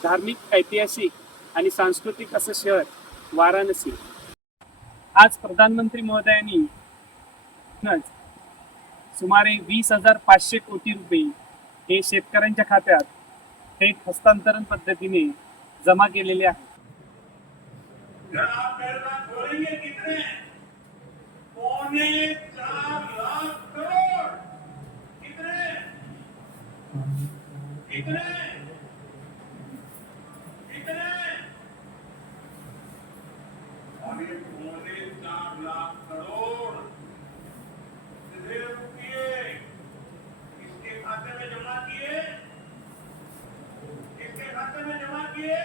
धार्मिक ऐतिहासिक आणि सांस्कृतिक असं शहर वाराणसी. आज प्रधानमंत्री महोदयांनी सुमारे वीस हजार पाचशे कोटी रुपये हे शेतकऱ्यांच्या खात्यात थेट हस्तांतरण पद्धतीने जमा केलेले आहे जरा आप मेरे साथ बोलेंगे कितने पौने चार लाख करोड़ कितने कितने कितने अरे पौने चार लाख करोड़ कितने रुपये किसके खाते में जमा किए किसके खाते में जमा किए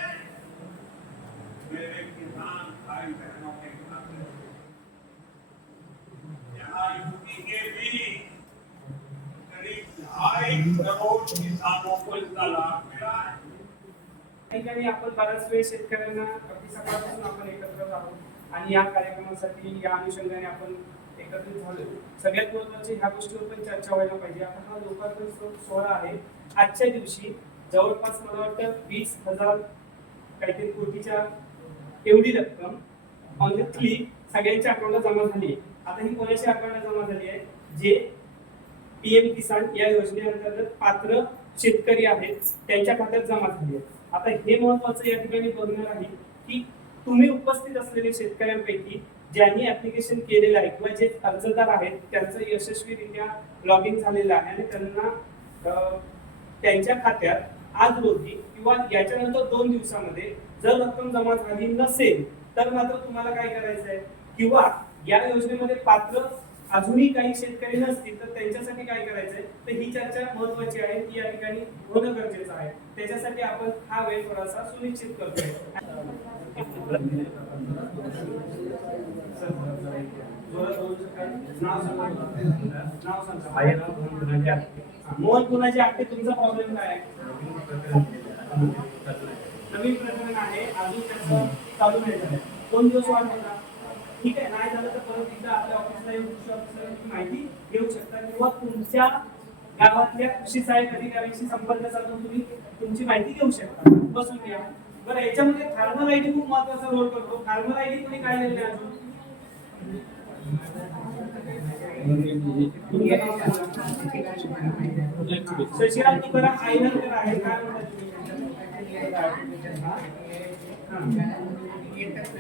मेरे किसान भाई बहनों के खाते यहाँ यूपी के भी करीब ढाई करोड़ किसानों को इसका लाभ मिला है या ठिकाणी आपण बराच वेळ शेतकऱ्यांना अगदी सकाळपासून आपण एकत्र आहोत आणि या कार्यक्रमासाठी या अनुषंगाने आपण एकत्रित झालो. सगळ्यात महत्वाची ह्या गोष्टीवर पण चर्चा व्हायला पाहिजे. आता हा लोकार्पण सोहळा आहे. आजच्या दिवशी जवळपास मला वाटतं वीस हजार काहीतरी कोटीच्या एवढी रक्कम ऑन द क्लिक सगळ्यांच्या अकाउंटला जमा झाली आहे. आता ही कोणाच्या अकाउंटला जमा झाली आहे? जे पीएम किसान या योजनेअंतर्गत पात्र शेतकरी आहेत त्यांच्या खात्यात जमा झाली आहे आता हे महत्वाचं या ठिकाणी बघणार आहे की तुम्ही उपस्थित असलेले शेतकऱ्यांपैकी ज्यांनी ऍप्लिकेशन केलेलं आहे किंवा जे अर्जदार आहेत त्यांचं यशस्वीरित्या लॉग इन झालेलं आहे आणि त्यांना त्यांच्या खात्यात आज रोजी किंवा याच्यानंतर दोन दिवसामध्ये जर रक्कम जमा झाली नसेल तर मात्र तुम्हाला काय करायचं आहे किंवा या योजनेमध्ये पात्र अजूनही काही शेतकरी नसतील तर त्यांच्यासाठी काय करायचंय? तर ही चर्चा महत्वाची आहे. ती या ठिकाणी होणं गरजेचं आहे. त्याच्यासाठी आपण हा वेळ थोडासा सुनिश्चित करतोय. मोहन कुणाचे आखते तुमचा प्रॉब्लेम काय नवीन प्रकरण आहे. अजून त्याचं चालू नाही झालं दोन दिवस वाट होता ठीक आहे नाही झालं तर परत एकदा आपल्या ऑफिसला येऊन कृषी ऑफिसला तुम्ही माहिती घेऊ शकता. किंवा तुमच्या गावातल्या कृषी सहाय्यक अधिकाऱ्यांशी संपर्क साधून तुम्ही तुमची माहिती घेऊ शकता. बसून घ्या. बरं याच्यामध्ये फार्मर आयडी खूप महत्त्वाचा रोल करतो. फार्मर आयडी कोणी काढलेली आहे अजून? शशिकांत तुकाराम आईनंतर आहे काय म्हणतात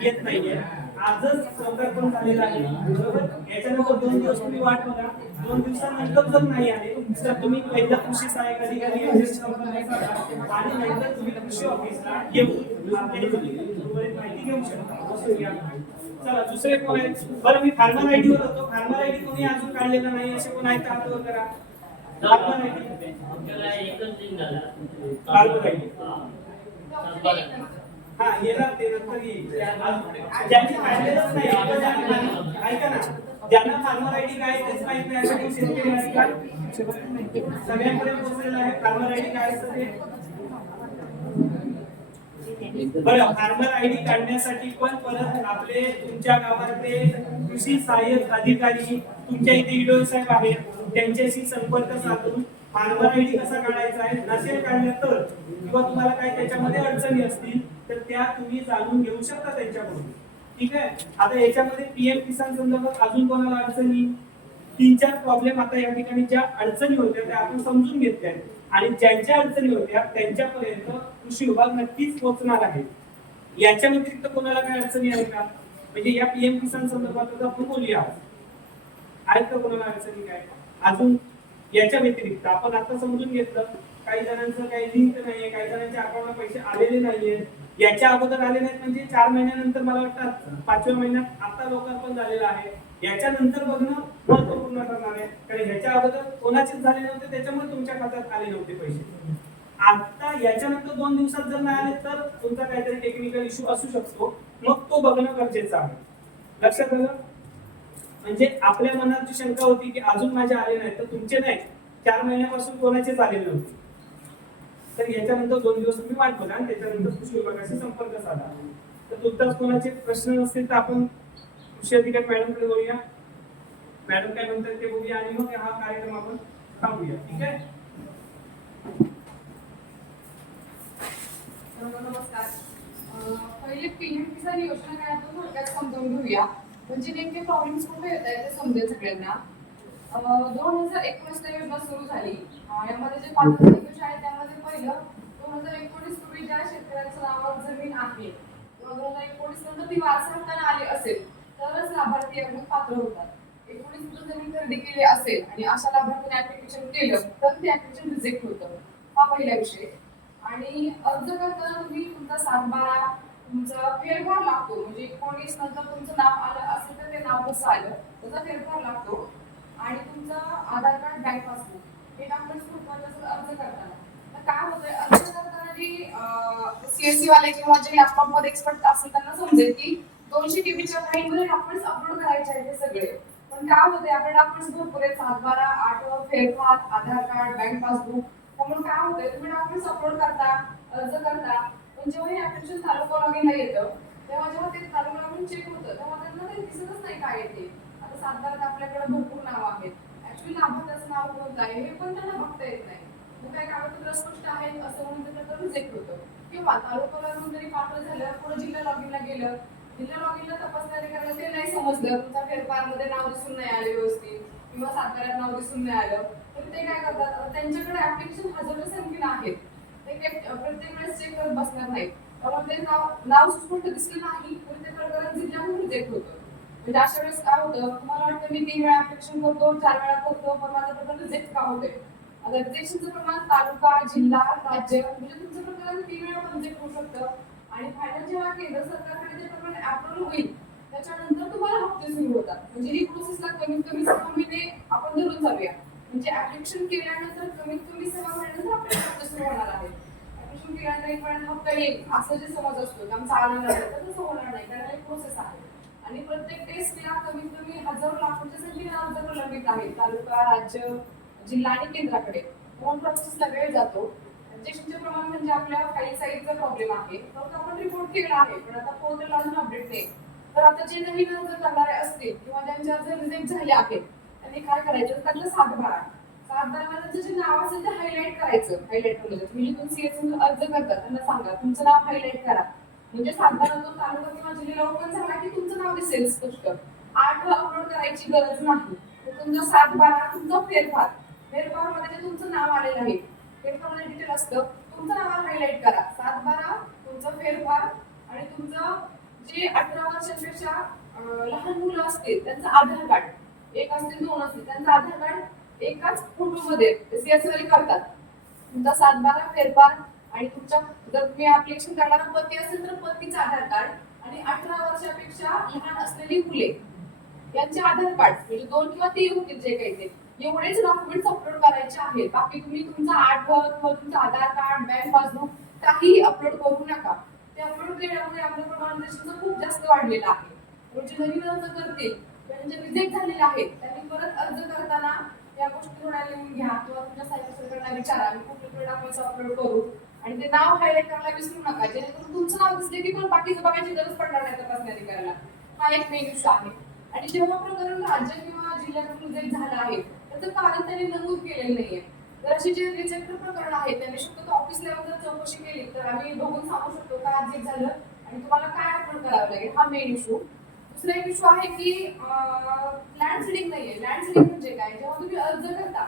येत नाहीये. आजच संकल्पन झालेला आहे. बरोबर? याच्यानंतर दोन दिवस तुम्ही वाट बघा. दोन दिवसानंतर जर नाही आले तर तुम्ही पहिला कृषी सहाय्यक अधिकारी साधा आणि नंतर तुम्ही कृषी ऑफिसला तुम्ही उर्वरित माहिती घेऊ शकता. चला दुसरे कोण आहेत बरं मी फार्मर आयडी वर होतो. फार्मर आयडी कोणी अजून काढलेला नाही असे कोण आहेत? हात वर करा. फार्मर आयडी आपल्याला एकच दिन झाला. Farmer ID. हा येणार ते नंतर येईल नाही ज्यांना- ऐका ना ज्यांना फार्मर आयडी काय तेच माहीत नाही अशा सगळ्यांकडे पोहोचलेलं आहे फार्मर आयडी काय असतं ते? बरं फार्मर आयडी काढण्यासाठी पण परत आपले तुमच्या गावातले कृषी सहाय्यक अधिकारी तुमच्या इथे इडो साहेब आहेत त्यांच्याशी संपर्क साधून फार्मर आयडी कसा काढायचा आहे नसेल काढलं तर किंवा तुम्हाला काय त्याच्यामध्ये अडचणी असतील तर त्या तुम्ही जाणून घेऊ शकता त्यांच्याकडून. ठीक आहे? आता याच्यामध्ये पीएम किसान संदर्भात अजून कोणाला अडचणी? तीन चार प्रॉब्लेम आता या ठिकाणी ज्या अडचणी होत्या त्या आपण समजून घेतल्या आणि ज्यांच्या अडचणी होत्या त्यांच्यापर्यंत कृषी विभाग नक्कीच पोहोचणार आहे. याच्या व्यतिरिक्त कोणाला काय अडचणी आहे का? म्हणजे या पीएम किसान संदर्भात आपण बोलूया. आहेत का कोणाला अडचणी काय? अजून याच्या व्यतिरिक्त आपण आता समजून घेतलं काही जणांचं काही लिंक नाहीये काही जणांच्या अकाउंटला पैसे आलेले नाहीये. याच्या अगोदर आले नाहीत म्हणजे चार महिन्यानंतर मला वाटतं पाचव्या महिन्यात आता लोकार्पण झालेलं आहे. याच्यानंतर बघणं महत्त्वपूर्ण ठरणार आहे कारण ह्याच्या अगोदर कोणाचेच झाले नव्हते त्याच्यामुळे तुमच्या खात्यात आले नव्हते पैसे. आता याच्यानंतर दोन दिवसात जर नाही आले तर तुमचा काहीतरी टेक्निकल इश्यू असू शकतो. मग तो बघणं गरजेचं आहे. लक्षात आलं म्हणजे आपल्या मनात जी शंका होती की अजून माझे आले नाही तर तुमचे नाही चार महिन्यापासून कोणाचेच आलेले नव्हते. तर याच्यानंतर दोन दिवस तुम्ही वाट बघा आणि त्याच्यानंतर कृषी विभागाशी संपर्क साधा. तर तुमचाच कोणाचे प्रश्न नसतील तर आपण कृषी अधिकारी मॅडमकडे बोलूया मॅडम काय म्हणतात ते बघूया आणि मग हा कार्यक्रम आपण थांबूया. ठीक आहे? नमस्कार. पहिले पीएम किसान योजना काय आहे थोडक्यात समजावून घेऊया. म्हणजे नेमके प्रॉब्लेम्स कुठे येत आहे ते समजेल सगळ्यांना. दोन हजार एकोणीसला योजना सुरू झाली. यामध्ये जे निकष आहे त्यामध्ये पहिलं दोन हजार एकोणीस पूर्वी ज्या शेतकऱ्यांच्या नावावर जमीन आहे दोन हजार एकोणीस नंतर ती वारसा हक्काने आली असेल तरच लाभार्थी यामध्ये पात्र होतात. एकोणीस नंतर जमीन खरेदी केली असेल आणि अशा लाभार्थीने ऍप्लिकेशन केलं तर ते ऍप्लिकेशन रिजेक्ट होतं. हा पहिला विषय. आणि अर्ज करताना तुम्ही तुमचा सातबारा तुमचा फेरफार लागतो. म्हणजे एकोणीस नंतर तुमचं नाव आलं असेल तर ते नाव कसं आलं त्याचा फेरफार लागतो. आणि तुमचं आधार कार्ड बँक पासबुक हे डॉक्युमेंट्स महत्त्वाचे अर्ज करताना. तर काय होतंय अर्ज करताना जी सीएससी वाले किंवा जे लॅपटॉपमध्ये एक्सपर्ट असतील त्यांना समजेल की दोनशे टीबीच्या फाईलमध्ये डॉक्युमेंट्स अपलोड करायचे आहेत हे सगळे. पण काय होतंय आपले डॉक्युमेंट्स भरपूर आहेत. सातबारा आठवं फेरफार आधार कार्ड बँक पासबुक. त्यामुळे काय होतंय तुम्ही डॉक्युमेंट्स अपलोड करता अर्ज करता. पण जेव्हा हे ऍप्लिकेशन तालुका लॉगिनला येतं तेव्हा जेव्हा ते तालुका लॉगिन चेक होतं तेव्हा त्यांना ते दिसतच नाही काय येते आता सातारात आपल्याकडे भरपूर नाव आहेत. ऍक्च्युली लाभार्थ्याचं नाव कोणतं आहे हे पण त्यांना बघता येत नाही. मग काय कागदपत्र स्पष्ट आहेत असं म्हणून त्यांना रिजेक्ट होतं. किंवा तालुका लॉगिन जरी पात्र झालं पुढे जिल्हा लॉगिनला गेलं जिल्हा लॉगिनला तपासणी अधिकाऱ्याला ते नाही समजलं तुमच्या फेरफारमध्ये नाव दिसून नाही आले व्यवस्थित किंवा साताऱ्यात नाव दिसून नाही आलं तर ते काय करतात? त्यांच्याकडे ऍप्लिकेशन हजारो संख्येनं आहेत. प्रत्येक वेळेस चेक करत बसणार नाही त्यामुळे ते नाव नाव स्पष्ट दिसलं नाही तर ते प्रकरण जिल्ह्याहून रिजेक्ट होतं. म्हणजे अशा वेळेस काय होतं तुम्हाला वाटतं मी तीन वेळा ऍप्लिकेशन करतो चार वेळा करतो पण माझं प्रकरण रिजेक्ट का होते आता रिजेक्शनचं प्रमाण तालुका जिल्हा राज्य म्हणजे तुमचं प्रकरण तीन वेळा पण रिजेक्ट होऊ शकतं. आणि फायनल जेव्हा केंद्र सरकारकडे ते प्रकरण अप्रूव्ह होईल त्याच्यानंतर तुम्हाला हप्ते सुरू होतात. म्हणजे ही प्रोसेसला कमीत कमी सहा महिने आपण धरून जाऊया म्हणजे ऍप्लिकेशन केल्यानंतर कमीत कमी सहा महिन्यानंतर आपल्याला सुरू होणार आहे. ऍप्लिकेशन केल्यानंतर एक महिन्यात हप्ता येईल असं जे समज असतो की आमचा आनंद आहे तर तसं होणार नाही कारण एक प्रोसेस आहे. आणि प्रत्येक टेस्टला कमीत कमी हजारो लाखोच्या संख्येने अर्ज प्रलंबित आहे. तालुका राज्य जिल्हा आणि केंद्राकडे. फोन प्रोसेसला वेळ जातो? रिजेक्शनचे प्रमाण म्हणजे आपल्या फाईल साईजचा प्रॉब्लेम आहे. फक्त आपण रिपोर्ट केला आहे पण आता पोर्टल अजून अपडेट नाही. तर आता जे नवीन अर्ज करणारे असतील किंवा ज्यांचे अर्ज रिजेक्ट झाले आहेत त्यांनी काय करायचं? त्यातलं सातबारा. सातबाराचं जे नाव असेल ते हायलाईट करायचं. हायलाईट म्हणजे करायचं तुम्ही लिहून सीएस अर्ज करता त्यांना सांगा. तुमचं नाव हायलाईट करा. म्हणजे सातबारा जो तालुका किंवा जिल्ह्याला ओपन झाला की तुमचं नाव दिसेल स्पष्ट. आठ अपलोड करायची गरज नाही. तर तुमचा सातबारा तुमचा फेरफार. फेरफारमध्ये जे तुमचं नाव आलेलं आहे फेरफारमध्ये डिटेल असतं तुमचं नाव हायलाईट करा. सातबारा तुमचा फेरफार आणि तुमचं जे अठरा वर्षांपेक्षा लहान मुलं असतील त्यांचं आधार कार्ड. एक असते दोन असते त्यांचं आधार कार्ड एकाच फोटो मध्ये सीएस करतात. तुमचा सातबारा फेरफार आणि तुमच्या जर तुम्ही अप्लिकेशन करणारा पती असेल तर पतीचं आधार कार्ड आणि अठरा वर्षापेक्षा लहान असलेली मुले यांचे आधार कार्ड म्हणजे दोन किंवा तीन होतील जे काही ते एवढेच डॉक्युमेंट्स अपलोड करायचे आहेत. बाकी तुम्ही तुमचा आठ किंवा तुमचं आधार कार्ड बँक पासबुक काहीही अपलोड करू नका. ते अपलोड केल्यामुळे आपलं प्रमाण खूप जास्त वाढलेलं आहे. म्हणजे नवीन अर्ज करतील म्हणजे रिजेक्ट झालेले आहेत. त्यांनी परत अर्ज करताना या गोष्टी थोड्या लिहून घ्या किंवा तुमच्या सायबर विचारा. मी कुठले प्रोडक्ट अपलोड करू. आणि ते नाव हायलाइट करायला विसरू नका. जेणेकरून तुमचं नाव दिसले की पण बाकीचं बघायची गरज पडणार नाही तपासणी अधिकाऱ्याला. हा एक मेन इश्यू आहे. आणि जेव्हा प्रकरण राज्य किंवा जिल्ह्यातून रिजेक्ट झालं आहे त्याचं कारण त्यांनी नमूद केलेलं नाहीये. तर अशी जे रिजेक्ट प्रकरण आहेत त्यांनी शक्यतो ऑफिस लेवल जर चौकशी केली. तर आम्ही बघून सांगू शकतो का रिजेक्ट झालं आणि तुम्हाला काय अपलोड करावं लागेल. हा मेन इशू दुसरा एक इश्यू आहे की लँड सिडिंग नाहीये. लँड सिडिंग म्हणजे काय? जेव्हा तुम्ही अर्ज करता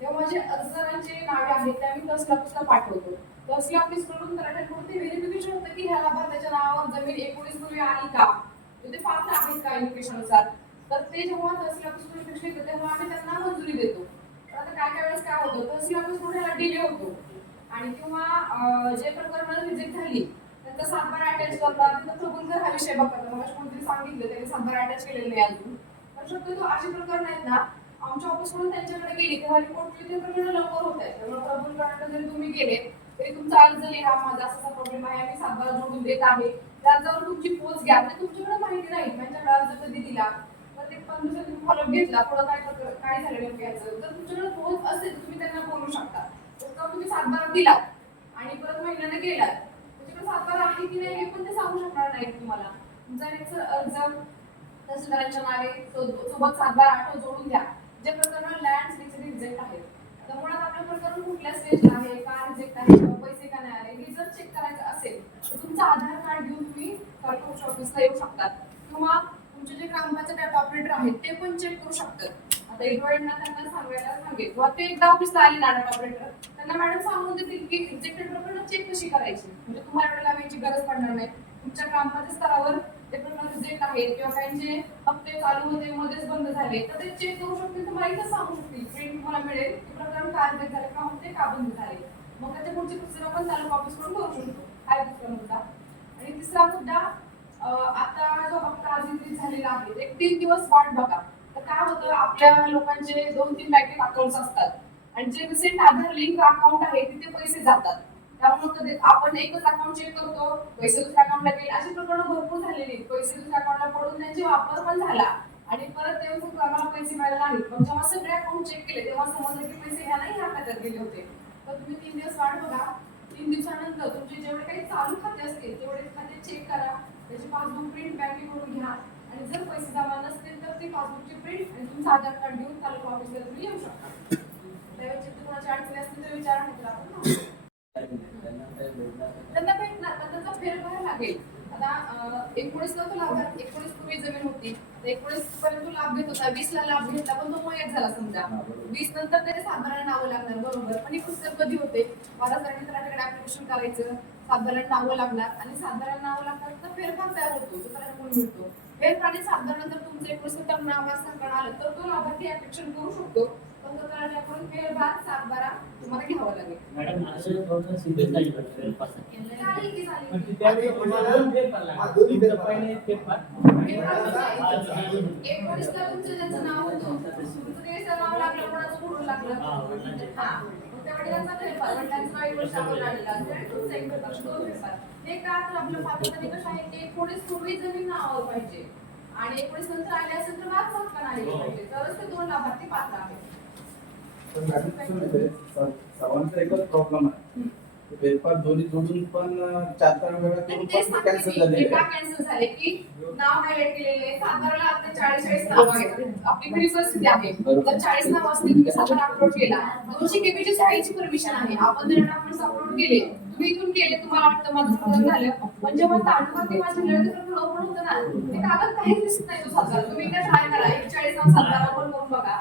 तेव्हा जे अर्जदारांचे नावे आहेत ते आम्ही तहसील ऑफिसला पाठवतो. तहसील ऑफिसकडून तलाठ्यांकडून ते व्हेरिफिकेशन होतं की ह्या लाभार्थ्याच्या नावावर जमीन एकोणीस पूर्वी आली का? म्हणजे ते पात्र आहेत का इन्व्हिटेशननुसार तर ते जेव्हा तहसील ऑफिस व्हेरिफिकेशन येतं तेव्हा आम्ही त्यांना मंजुरी देतो. तर आता काय काय वेळेस काय होतं? तहसील ऑफिसकडून डिले होतो. आणि किंवा जे प्रकरण रिजेक्ट झाली तर सांबार अटॅच करतात तिथं हा विषय बघतात मग कोणतरी सांगितलं त्यांनी सांबार अटॅच केलेलं नाही अजून. पण शक्यतो असे प्रकार नाहीत ना. आमच्या ऑफिसकडून त्यांच्याकडे गेली तेव्हा रिपोर्ट ते प्रकरण लवकर होत आहे त्यामुळे प्रबंधकांकडे जरी तुम्ही गेले तरी तुमचा अर्ज लिहा माझा असा प्रॉब्लेम आहे आम्ही सांबार जोडून देत आहे. त्याच्यावर तुमची पोच घ्या. तर तुमच्याकडे माहिती नाही. त्यांच्याकडे अर्ज कधी दिला? तर ते पण दिवसात फॉलोअप घेतला. पुढं काय काय झालं नेमकं याचं? तुमच्याकडे पोच असेल तर तुम्ही त्यांना बोलू शकता. तर तुम्ही सातबारा दिला आणि परत महिन्याने गेलात. तुमच्याकडे सातबारा आहे की नाही हे पण ते सांगू शकणार नाही तुम्हाला. तुमचा एक अर्ज तहसीलदारांच्या नावे सोबत सातबार आठव जोडून द्या जे प्रकरण लँड रिजेक्ट आहेत. तर मुळात आपलं प्रकरण कुठल्या स्टेजला आहे? का रिजेक्ट आहे? पैसे का नाही आले? हे जर चेक करायचं असेल तर तुमचं आधार कार्ड घेऊन तुम्ही पोस्ट ऑफिसला येऊ शकतात. किंवा तुमचे जे ग्रामपंचायत ऑपरेटर आहेत ते पण चेक करू शकतात. आता एम्प्लॉईंना त्यांना सांगायला सांगेल. किंवा ते एकदा ऑफिसला आले ना डाटा ऑपरेटर त्यांना मॅडम सांगून देतील की एक्झेक्टेड प्रकरण चेक कशी करायची? म्हणजे तुम्हाला एवढं लावायची गरज पडणार नाही. तुमच्या ग्रामपंचायत स्तरावर ते प्रकरण रिजेक्ट आहेत किंवा काहींचे हप्ते चालू होते मध्येच बंद झाले तर ते चेक करू शकतील. तुम्हाला इथं सांगू शकतील. प्रिंट तुम्हाला मिळेल की प्रकरण का रिजेक्ट झाले का होते का बंद झाले. मग त्याच्या पुढची पुस्तकं आपण तालुका ऑफिसकडून करू शकतो. हा एक दुसरा मुद्दा? आणि तिसरा मुद्दा आता जो हप्ता आज झालेला आहे एक तीन दिवस वाट बघा. काय होतं आपल्या लोकांचे दोन तीन बँकेत अकाउंट असतात. आणि जे रिसेंट आधार लिंक अकाउंट आहे तिथे पैसे जातात. त्यामुळे कधी आपण एकच अकाउंट चेक करतो पैसे दुसऱ्या अकाउंटला गेले. अशी प्रकरण भरपूर झालेली पैसे दुसऱ्या अकाउंटला पडून त्यांचे वापर पण झाला. आणि परत तेव्हा फक्त आम्हाला पैसे मिळाले नाहीत. पण जेव्हा सगळे अकाउंट चेक केले तेव्हा समजलं की पैसे ह्या नाही ह्या खात्यात गेले होते. तर तुम्ही तीन दिवस वाट बघा. तीन दिवसानंतर तुमचे जेवढे काही चालू खाते असतील तेवढे खाते चेक करा. त्याची पासबुक प्रिंट बँकेकडून घ्या. आणि जर पैसे जमा नसतील तर ते पासबुकची प्रिंट आणि तुमचं आधार कार्ड घेऊन तालुका ऑफिसला तुम्ही येऊ शकता. त्यावेळी कोणाची अडचणी असतील तर विचारा नाही आपण त्यांना भेटणार पण त्यांचा फेरफार लागेल. आता एकोणीस ला तो लाभार्थी एकोणीस पूर्वी जमीन होती. एकोणीस पर्यंत तो लाभ घेत होता. वीस ला लाभ घेतला पण तो मयत झाला समजा. वीस नंतर त्याने साधारण नावं लागणार बरोबर. पण हे पुस्तक कधी होते? बारा तारखेला त्याच्याकडे ऍप्लिकेशन करायचं. साधारण नावं लागणार. आणि साधारण नावं लागतात तर फेरफार तयार होतो. तो त्याला गुण मिळतो? आणि साधारण जर तुमचं टर्म नावास संकट आलं तर तो लाभार्थी ऍप्लिकेशन करू शकतो. पण तो त्याच्याकडून फेरफार सात बारा तुम्हाला घ्यावं लागेल. मॅडम असं थोडं. चालेल की पण त्यावेळी पेपर लागले. तुमचं पहिले एक पेपर एकोणीसला तुमचं ज्याचं नाव होतं. तुमचं नाव लागलं कोणाचं लागलं? हा. हा. त्या वडिलांचा फेरफार वडिलांचा एक वर्ष अगोदर आलेला असतो. एक फेरफार दोन फेरफार ते का तर आपल्या पात्रता निकष आहे की एकोणीस पूर्वी जमीन नावावर पाहिजे. आणि एकोणीस नंतर आले असेल तर वाद हक्काने आले पाहिजे. तरच ते दोन लाभार्थी पात्र आहेत. सर्वांचा एकच प्रॉब्लेम आहे. पेपर दोन्ही जोडून पण चार चार वेळा करून पण कॅन्सल. कॅन्सल झाले की नाव हायलाइट केलेले साधारण आता चाळीस चाळीस नाव आहेत आपली खरी परिस्थिती आहे. तर चाळीस नाव तुम्ही अपलोड केला. दोनशे केबीची साईजची परमिशन आहे आपण जर अपलोड केले. तुम्ही इथून केले तुम्हाला वाटतं माझं झालं. पण जेव्हा ओपन होतं ना ते कागद काहीच दिसत नाही तो तुम्ही एकदा ट्राय करा. एक चाळीस नाव करून बघा.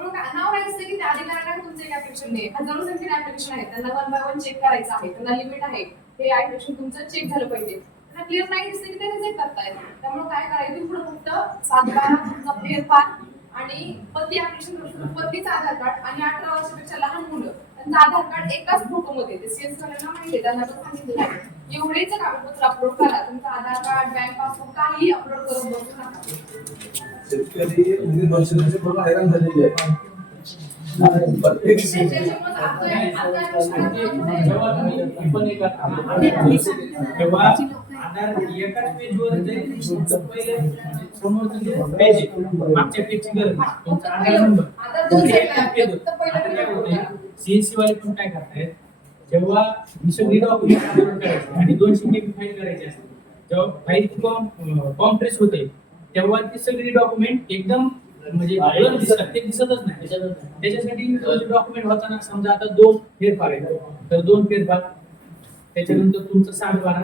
म्हणून काय- नाव काय की त्या अधिकाऱ्यांना तुमचे एक ऍप्लिकेशन नाही. हजारो संख्येने ऍप्लिकेशन आहे त्यांना वन बाय वन चेक करायचं आहे. त्यांना लिमिट आहे. हे ऍप्लिकेशन तुमचं चेक झालं पाहिजे. त्यांना क्लिअर नाही दिसते की ते रिजेक्ट करतायत. त्यामुळे काय करायचं? पुढे फक्त सातबारा तुमचा फेरफार आणि पती ऍप्लिकेशन करू शकतो. पतीचं आधार कार्ड आणि अठरा वर्षापेक्षा लहान मुलं. त्यांचं आधार कार्ड एकाच फोटो मध्ये ते सेल्स वाल्यांना माहिती आहे त्यांना पण सांगितलं आहे एवढेच कागदपत्र अपलोड करा. तुमचं आधार कार्ड बँक पासबुक काही अपलोड करत बसू नका. शेतकरी म्हणजे वर्षाचे पूर्ण हैराण झालेले आहे प्रत्येक त्याच्यामुळे आता- आता शाळा- जेव्हा तुम्ही पण एक तेव्हा आधार एकाच पेजवर जरी तुमचं पहिले समोरचं जे पेज आहे, मागच्या पेजची गरज. तुमचा आधार नंबर पेज होतं. सीएनसी वाले पण काय करतायत? जेव्हा करायची आणि दोनशे केबी फाईल करायची असते जेव्हा फाईल कॉम्प्रेस होते तेव्हा ती सगळी डॉक्युमेंट एकदम म्हणजे दिसतात ते दिसतच नाही. त्याच्यासाठी डॉक्युमेंट होताना समजा आता दोन फेरफार आहेत. तर दोन फेरफार. त्याच्यानंतर तुमचं सात बारा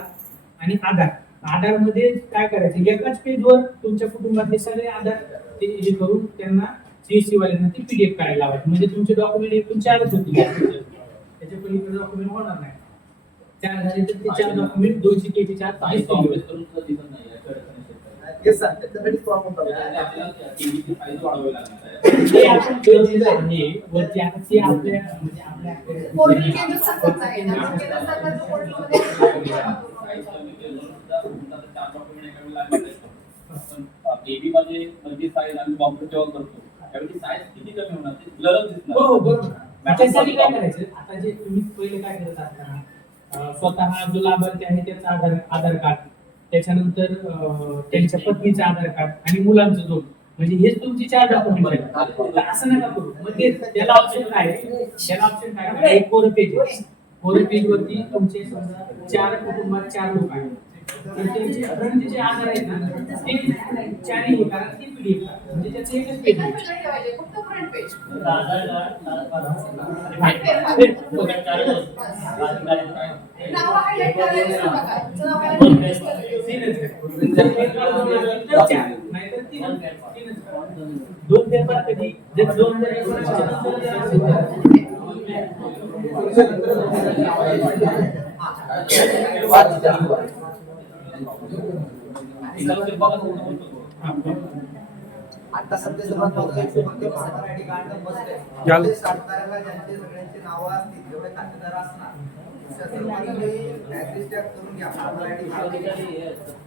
आणि आधार. आधारमध्ये काय करायचं? एकाच पेजवर तुमच्या कुटुंबातले सगळे आधार ते हे करून त्यांना सीएससी वाल्यांना ते पीडीएफ करायला लावायचे म्हणजे तुमचे डॉक्युमेंट एकूण चारच होतील त्याच्या पलीकडे डॉक्युमेंट होणार नाही चार झाले तर ते चार डॉक्युमेंट दोनशे केचे चार काही दिसतील. कॉम्प्रेस करून दिसत नाही. हे म्हणजे TV मध्ये मल्टी साईज आम्ही कॉम्प्युटर जेव्हा करतो त्यावेळी साईज किती कमी होणार ते ब्लरच दिसणार. हो हो बरोबर. त्याच्यासाठी काय करायचं? आता जे तुम्ही पहिले काय करत असताना स्वतः जो लाभार्थी आहे त्याचा आधार आधार कार्ड त्याच्यानंतर त्यांच्या पत्नीचं आधार कार्ड आणि मुलांचं दोन म्हणजे हेच तुमची चार डॉक्युमेंट आहेत. असं नका करू. मग ते त्याला ऑप्शन काय? आहे? त्याला ऑप्शन काय? एक कोर पेज कोर पेज वरती तुमचे समजा चार कुटुंबात चार लोक आहेत. त्यांचे जे आहेत ना ते चारही कारण ती पिढी म्हणजे एकच पेज फक्त फ्रंट पेज नाव हायलाइट करायला नका नाव दोन दोन पेपर कधी? जर दोन पेपर एकोणावीसच्या नंतर जर असेल तर एकाला ते बघा कोण बोलतो. आता सध्या सर्वात ते सातबाऱ्याला ज्यांचे सगळ्यांचे नावं असतील जेवढे खातेदार असणार करून घ्या.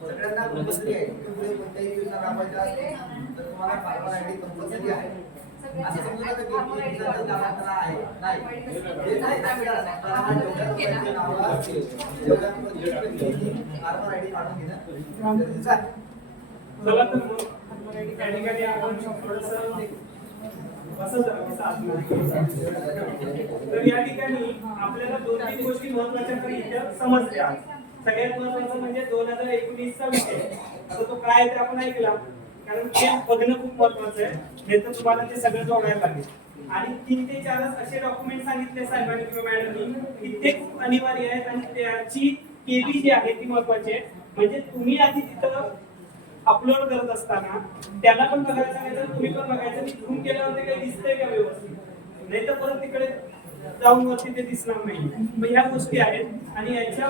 सगळ्यांना कंपल्सरी आहे. पुढे कोणत्याही योजना राबवायच्या असतील तर तुम्हाला फार्मर आयडी कंपल्सरी आहे. हे चला तर मग त्या ठिकाणी आपण थोडंसं बसा जरा, बसा आतमध्ये. तर या ठिकाणी आपल्याला दोन तीन गोष्टी महत्त्वाच्या तरी समजल्या. सगळ्यात महत्वाचं म्हणजे दोन हजार एकोणीसचा विषय. आता तो काय आहे ते आपण ऐकला. कारण ते बघणं खूप महत्वाचं आहे. नाही तर तुम्हाला ते सगळं जोडायला लागेल. आणि तीन ते चारच असे डॉक्युमेंट सांगितले साहेबांनी किंवा मॅडमनी की ते खूप अनिवार्य आहेत आणि त्याची केबी जी आहे ती महत्वाची आहे. म्हणजे तुम्ही आधी तिथं अपलोड करत असताना त्याला पण बघायला सांगायचं तुम्ही पण बघायचं. की झूम केल्यावर ते काही दिसतंय का व्यवस्थित? नाही तर परत तिकडे जाऊन वरती ते दिसणार नाही. मग ह्या गोष्टी आहेत आणि याच्या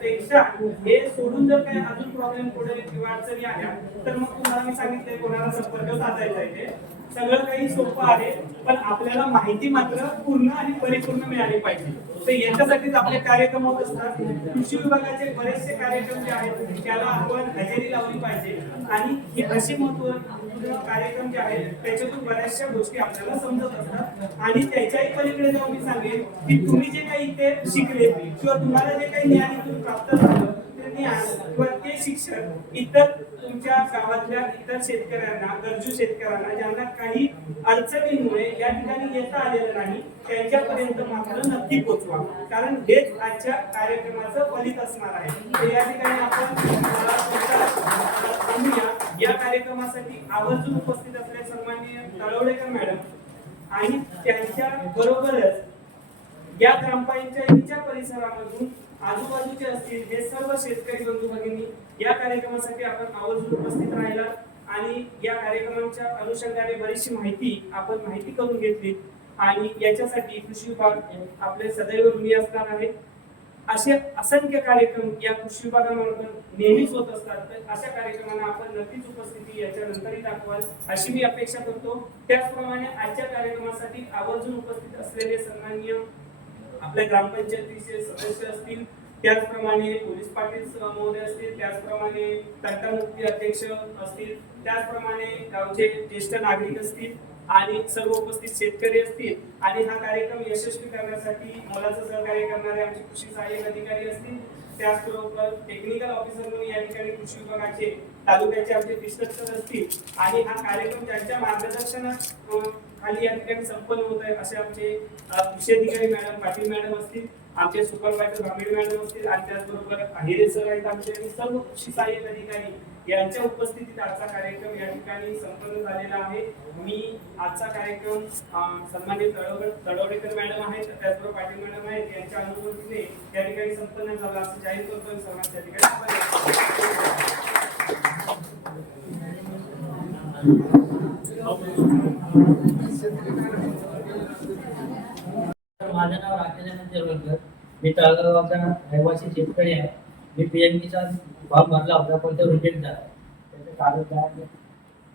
पेक्षा हे सोडून जर काही अजून प्रॉब्लेम पुढे किंवा अडचणी आल्या तर मग तुम्हाला मी सांगितलंय कोणाला संपर्क साधायचा इथे सगळं काही सोपं आहे पण आपल्याला माहिती मात्र पूर्ण आणि परिपूर्ण मिळाली पाहिजे. तर याच्यासाठीच आपले कार्यक्रम होत असतात. कृषी विभागाचे बरेचसे कार्यक्रम जे आहेत त्याला आपण हजेरी लावली पाहिजे. आणि हे अशी महत्त्व कार्यक्रम जे आहेत त्याच्यातून बऱ्याचशा गोष्टी आपल्याला समजत असतात. आणि त्याच्याही पलीकडे जाऊन मी सांगेन की तुम्ही जे काही इथे शिकले किंवा तुम्हाला जे काही ज्ञान इथून प्राप्त झालं ते ज्ञान किंवा ते शिक्षण इतर तुमच्या गावातल्या इतर शेतकऱ्यांना गरजू शेतकऱ्यांना ज्यांना काही अडचणींमुळे या ठिकाणी येता आलेलं नाही त्यांच्यापर्यंत मात्र नक्की पोचवा. कारण हेच आजच्या कार्यक्रमाचं फलित असणार आहे. या ठिकाणी आपण या कार्यक्रमासाठी आवर्जून उपस्थित असलेले सन्माननीय तळवडेकर मॅडम आणि त्यांच्या बरोबरच या ग्रामपंचायतीच्या परिसरामधून आजूबाजूचे असतील हे सर्व शेतकरी बंधू भगिनी या कार्यक्रमासाठी आपण आवर्जून उपस्थित राहिला आणि या कार्यक्रमाच्या अनुषंगाने बरीचशी माहिती आपण माहिती करून घेतली. आणि याच्यासाठी कृषी विभाग आपले सदैव ऋणी असणार आहे असे असंख्य कार्यक्रम या कृषी विभागामार्फत नेहमीच होत असतात. तर अशा कार्यक्रमांना आपण नक्कीच उपस्थिती याच्यानंतरही दाखवाल अशी मी अपेक्षा करतो. त्याचप्रमाणे आजच्या कार्यक्रमासाठी आवर्जून उपस्थित असलेले सन्माननीय आपल्या ग्रामपंचायतीचे सदस्य असतील. त्याचप्रमाणे पोलीस पाटील महोदय असतील. त्याचप्रमाणे तंटामुक्ती अध्यक्ष असतील. त्याचप्रमाणे गावचे ज्येष्ठ नागरिक असतील. आणि सर्व उपस्थित शेतकरी असतील आणि हा कार्यक्रम यशस्वी करण्यासाठी मोलाचं सहकार्य करणारे आमचे कृषी सहाय्यक अधिकारी असतील त्याचबरोबर टेक्निकल ऑफिसर म्हणून या ठिकाणी कृषी विभागाचे तालुक्याचे आमचे डिस्ट्रक्टर असतील आणि हा कार्यक्रम त्यांच्या मार्गदर्शनात खाली या ठिकाणी संपन्न होत आहे असे आमचे कृषी अधिकारी मॅडम पाटील मॅडम असतील आमचे सुपरवायझर भांबेड मॅडम असतील आणि त्याचबरोबर अहिरे सर आहेत आमचे आणि सर्व कृषी सहाय्यक अधिकारी यांच्या उपस्थितीत आजचा कार्यक्रम या ठिकाणी संपन्न झालेला आहे. मी आजचा कार्यक्रम सन्मानित तळवडे तळवडेकर मॅडम आहेत त्याचबरोबर पाटील मॅडम आहेत यांच्या अनुमतीने या ठिकाणी संपन्न झाला. असं जाहीर करतो सर्वांच्या ठिकाणी आभार माझं नाव राकेश तेरवडकर मी तळगावचा रहिवासी शेतकरी आहे. मी पी एम पीएमपीचा फॉर्म भरला होता पण तो रिजेक्ट झाला. त्याचं कागद काय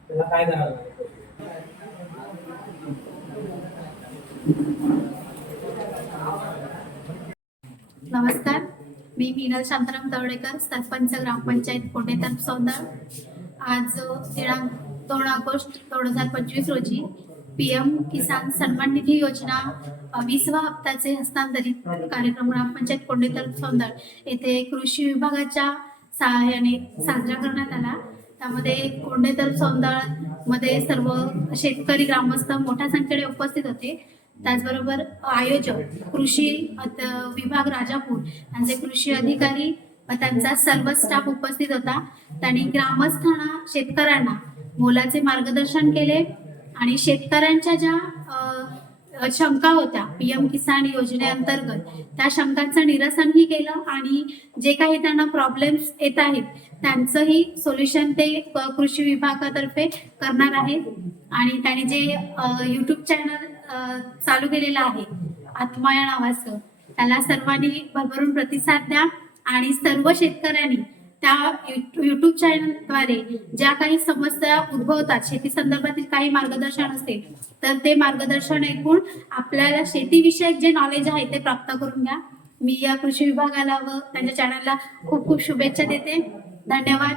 त्याला काय करावं लागेल? नमस्कार. मी मीनल शांताराम तवडेकर सरपंच ग्रामपंचायत पुणे तर्फ सौंदर आज दिनांक दोन ऑगस्ट दोन हजार पंचवीस रोजी पी एम किसान सन्मान निधी योजना वीसवा हप्त्याचे हस्तांतरित कार्यक्रम ग्रामपंचायत कोंडे सौंदर येथे कृषी विभागाच्या सहाय्याने साजरा करण्यात आला. त्यामध्ये कोंडे तर्फ सौंदरमध्ये सर्व शेतकरी ग्रामस्थ मोठ्या संख्येने उपस्थित होते. त्याचबरोबर आयोजक कृषी विभाग राजापूर यांचे कृषी अधिकारी व त्यांचा सर्व स्टाफ उपस्थित होता. त्यांनी ग्रामस्थांना शेतकऱ्यांना मोलाचे मार्गदर्शन केले. आणि शेतकऱ्यांच्या ज्या शंका होत्या पीएम किसान योजनेअंतर्गत त्या शंकांचं निरसनही केलं आणि जे काही त्यांना प्रॉब्लेम्स येत आहेत त्यांचंही सोल्युशन ते कृषी विभागातर्फे करणार आहेत. आणि त्यांनी जे युट्यूब चॅनल चालू केलेलं आहे आत्मा या नावाचं त्याला सर्वांनी भरभरून प्रतिसाद द्या आणि सर्व शेतकऱ्यांनी त्या युट्यूब चॅनलद्वारे ज्या काही समस्या उद्भवतात शेती संदर्भातील काही मार्गदर्शन असते तर ते मार्गदर्शन ऐकून आपल्याला शेतीविषयक जे नॉलेज आहे ते प्राप्त करून घ्या. मी या कृषी विभागाला व त्यांच्या चॅनलला खूप खूप शुभेच्छा देते. धन्यवाद.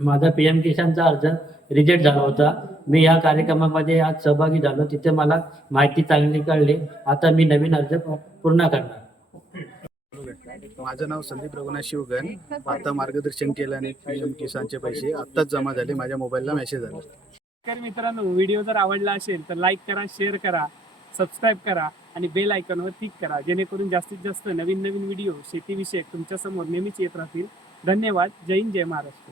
माझा पी एम किसानचा अर्ज रिजेक्ट झाला होता. मी या कार्यक्रमामध्ये आज सहभागी झालो. तिथे मला माहिती चांगली कळली. आता मी नवीन अर्ज पूर्ण करणार. माझं नाव संदीप रघुनाथ शिवगन. आता मार्गदर्शन केलं आणि पीएम किसानचे पैसे आत्ताच जमा झाले. माझ्या मोबाईलला मेसेज आला. तर मित्रांनो व्हिडिओ जर आवडला असेल तर लाईक करा शेअर करा सबस्क्राईब करा आणि बेल आयकॉनवर क्लिक करा. जेणेकरून जास्तीत जास्त नवीन नवीन व्हिडिओ शेतीविषयक तुमच्यासमोर नेहमीच येत राहतील. धन्यवाद. जय हिंद जय महाराष्ट्र.